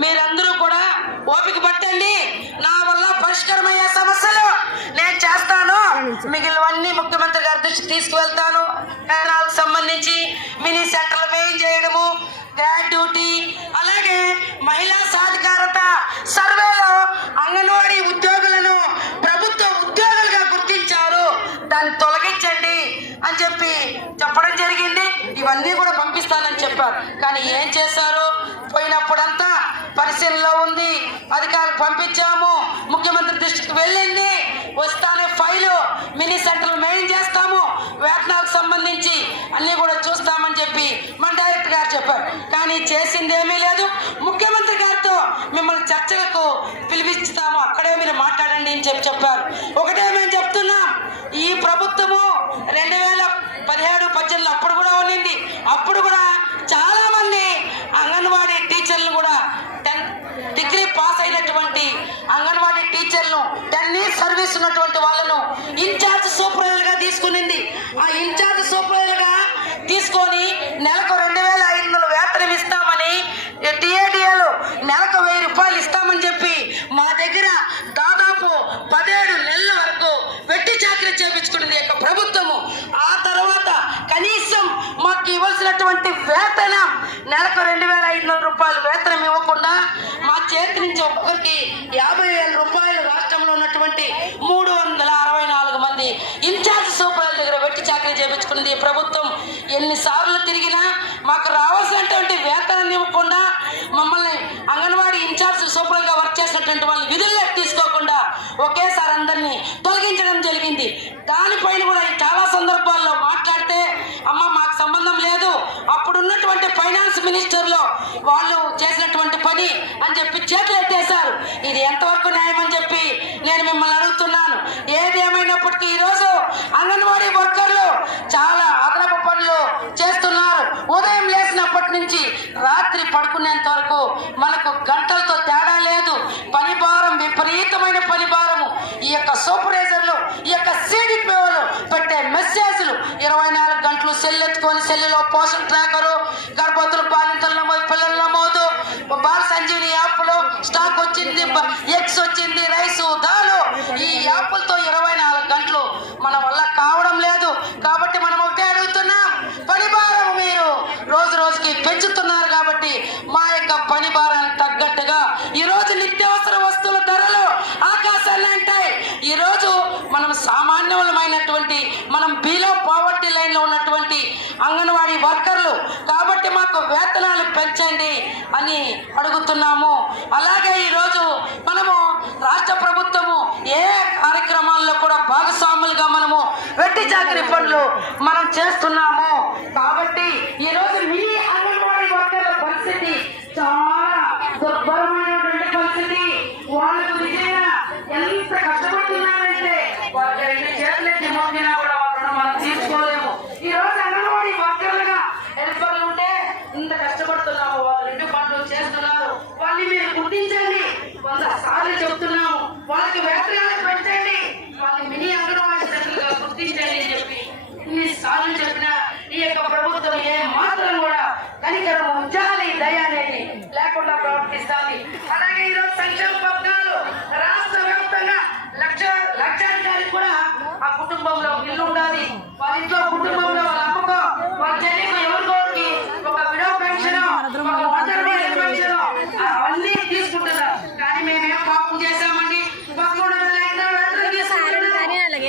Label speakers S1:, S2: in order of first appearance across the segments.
S1: మీరందరూ కూడా ఓపిక పట్టండి. నా వల్ల పరిష్కారమయ్యే సమస్యలు నేను చేస్తాను. మిగిలినవన్నీ ముఖ్యమంత్రి గారి దృష్టికి తీసుకువెళ్తాను. కేరళకు సంబంధించి మినీ సెంటర్లు మెయిన్ చేయడము గ్రాడ్యుటీ అలాగే మహిళా సాధికారత సర్వేలో అంగన్వాడీ ఉద్యోగులను ప్రభుత్వ ఉద్యోగులుగా గుర్తించారు. దాన్ని తొలగించండి అని చెప్పి చెప్పడం జరిగింది. ఇవన్నీ కూడా పంపిస్తానని చెప్పారు. కానీ ఏం చేశారు? పోయినప్పుడంతా పరిశీలనలో ఉంది. అధికారులు పంపించాము. ముఖ్యమంత్రి దృష్టికి వెళ్ళింది. వస్తానే ఫైలు. మినీ సెంటర్లు మెయిన్ చేస్తాము. వేతనాలకు సంబంధించి అన్నీ కూడా చూస్తామని చెప్పి మన డైరెక్టర్ గారు చెప్పారు. కానీ చేసింది ఏమీ లేదు. ముఖ్యమంత్రి గారితో మిమ్మల్ని చర్చలకు పిలిపిస్తాము. అక్కడే మీరు మాట్లాడండి అని చెప్పి చెప్పారు. ఒకటే మేము చెప్తున్నాం ఈ ప్రభుత్వము రెండు వేల పదిహేడు పద్దెనిమిది అప్పుడు కూడా ఉన్నింది అప్పుడు కూడా చాలా మంది అంగన్వాడీ టీచర్లు కూడా టెన్ డిగ్రీ పాస్ అయినటువంటి అంగన్వాడీ టీచర్లు టెన్ ఇయర్స్ సర్వీస్ ఉన్నటువంటి వాళ్ళను ఇన్ఛార్జ్ సూపర్వైజర్గా తీసుకునింది ఆ ఇన్ఛార్జ్ సూపర్వైజర్గా తీసుకొని నెలకు రెండు వేల ఐదు వందలు వేతనం ఇస్తామని టీఏడిఏలు నెలకు వెయ్యి రూపాయలు ఇస్తామని చెప్పి మా దగ్గర దాదాపు పదిహేడు నెలల వరకు వెట్టి చాకరీ చేపించుకున్నది యొక్క ప్రభుత్వము. ఆ తర్వాత కనీసం మాకు ఇవ్వాల్సినటువంటి వేతనం నెలకు రెండు వేల ఐదు వందల రూపాయలు వేతనం ఇవ్వకుండా మా చేతి నుంచి ఒక్కొక్కరికి యాభై వేల రూపాయలు రాష్ట్రంలో ఉన్నటువంటి మూడు వందల అరవై నాలుగు మంది ఇన్ఛార్జ్ సూపర్వైజర్ దగ్గర వెట్టి చాకరీ చేపించుకున్నది ప్రభుత్వం. ఎన్నిసార్లు తిరిగినా మాకు రావాల్సినటువంటి వేతనం ఇవ్వకుండా మమ్మల్ని అంగన్వాడీ ఇన్ఛార్జ్ సూపర్గా వర్క్ చేసినటువంటి వాళ్ళని విధుల్లోకి తీసుకోకుండా ఒకేసారి అందరినీ తొలగించడం జరిగింది. దానిపైన కూడా చాలా సందర్భాల్లో మాట్లాడితే అమ్మ మాకు సంబంధం లేదు అప్పుడు ఉన్నటువంటి ఫైనాన్స్ మినిస్టర్లో వాళ్ళు చేసినటువంటి పని అని చెప్పి చేతులు ఎత్తేశారు ఇది ఎంతవరకు న్యాయం అని చెప్పి నేను మిమ్మల్ని అడుగుతున్నాను ఏది ఏమైనప్పటికీ ఈరోజు అంగన్వాడీ వర్కర్లు చాలా అదనపు పనులు చేస్తున్నారు ఉదయం లేచినప్పటి నుంచి రాత్రి పడుకునేంత వరకు మనకు గంటలతో తేడా లేదు. పనిభారం విపరీతమైన పనిభారము. ఈ యొక్క సూపర్వైజర్లు ఈ యొక్క సీడిపిఓలు పెట్టే మెసేజ్లు ఇరవై నాలుగు గంటలు సెల్ ఎత్తుకొని సెల్లులో పోషన్ ట్రాకరు గర్భవతులు బాలింతల నమోదు పిల్లల నమోదు. బాల సంజీవిని యాప్లో స్టాక్ వచ్చింది రైస్ దాలు ఈ యాప్లతో ఇరవై నాలుగు గంటలు మన వల్ల కావడం లేదు కాబట్టి మనం ఒకటే అడుగుతున్నాం పని భారం మీరు రోజు రోజుకి పెంచుతున్నారు కాబట్టి మా యొక్క పని భారానికి తగ్గట్టుగా ఈరోజు నిత్యావసర వస్తువుల ధరలు ఆకాశాన్ని అంటాయి ఈ రోజు మనం సామాన్యమైనటువంటి మనం బిలో పావర్టీ లైన్లో ఉన్నటువంటి అంగన్వాడీ వర్కర్లు కాబట్టి మాకు వేతనాలు పెంచండి అని అడుగుతున్నాము. అలాగే ఈరోజు మనము రాష్ట్ర ప్రభుత్వము ఏ కార్యక్రమాల్లో కూడా భాగస్వాములుగా మనము వెట్టి చాకరీ పనులు మనం చేస్తున్నాము కాబట్టి ఈరోజు మినీ అంగన్వాడీ వర్కర్ల పరిస్థితి చాలా దుర్భరమైనటువంటి పరిస్థితి వాళ్ళకు నిజంగా ఎంత కష్టపడుతున్నారంటే వాళ్ళకి రెండు చేతులెత్తి మోగినా కూడా వాళ్ళను మనం తీర్చుకోలేము ఈ రోజు అంగన్వాడీ వర్కర్లుగా హెల్పర్లు ఉంటే ఇంత కష్టపడుతున్నాము వాళ్ళు రెండు పనులు చేస్తున్నారు వాళ్ళని మీరు గుర్తించండి వంద సార్లు చెప్తున్నాము వాళ్ళకి వేతనాలు పెంచండి వాళ్ళని మినీ అంగన్వాడీ సెంటర్గా గుర్తించండి అని చెప్పి ఇన్నిసార్లు చెప్పినా ఈ యొక్క ప్రభుత్వం ఏ మాత్రం కనికరము కనికరం ఉంచాలి దయ అనేది లేకుండా ప్రవర్తిస్తాది. అలాగే ఈరోజు సంక్షేమ పథకాలు రాష్ట్ర వ్యాప్తంగా లక్ష లక్షాధికారికి కూడా ఆ కుటుంబంలో ఇల్లు ఉండాలి. వాళ్ళ ఇంట్లో కుటుంబంలో వాళ్ళ అమ్మకో వాళ్ళ చెల్లికో ఎవరికోరికి ఒక విడో పెన్షన్ ఒక ఒంటరి మహిళ పెన్షన్ అవన్నీ తీసుకుంటున్నారు కానీ మేమేం పాపం చేశామండి పదకొండు వేల ఐదు వందల తీసుకుంటున్నాం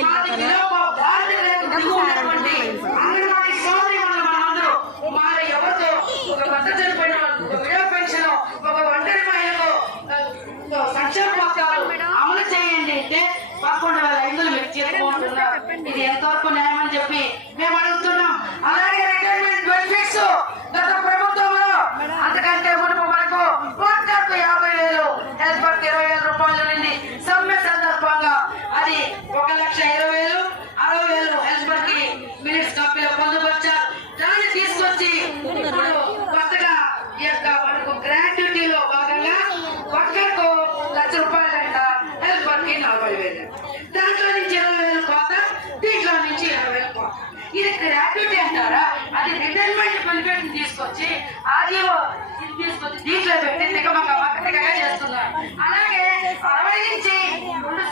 S1: మాది విలోప బాధ్యత లేకుండా ఉన్నటువంటి అంగన్వాడీ సోదరిమణులు మనందరూ మాది ఎవరితో ఒక భర్త చనిపోయిన వాళ్ళకు ఒక విడో పెన్షన్ ఒక ఒంటరి మహిళకు ఆ, సంక్షేమ పథకాలు అమలు చేయండి అంటే పదకొండు వేల ఐదు మీరు తీసుకుంటున్నారు ఇది ఎంతవరకు న్యాయం అని చెప్పి అది రిటైర్మెంట్ బెనిఫిట్ తీసుకొచ్చి ఆజీవో తీసుకొచ్చి దీంట్లో పెట్టి నిగమగమ కట్టగా చేస్తున్నారు. అలాగే అరవై నుంచి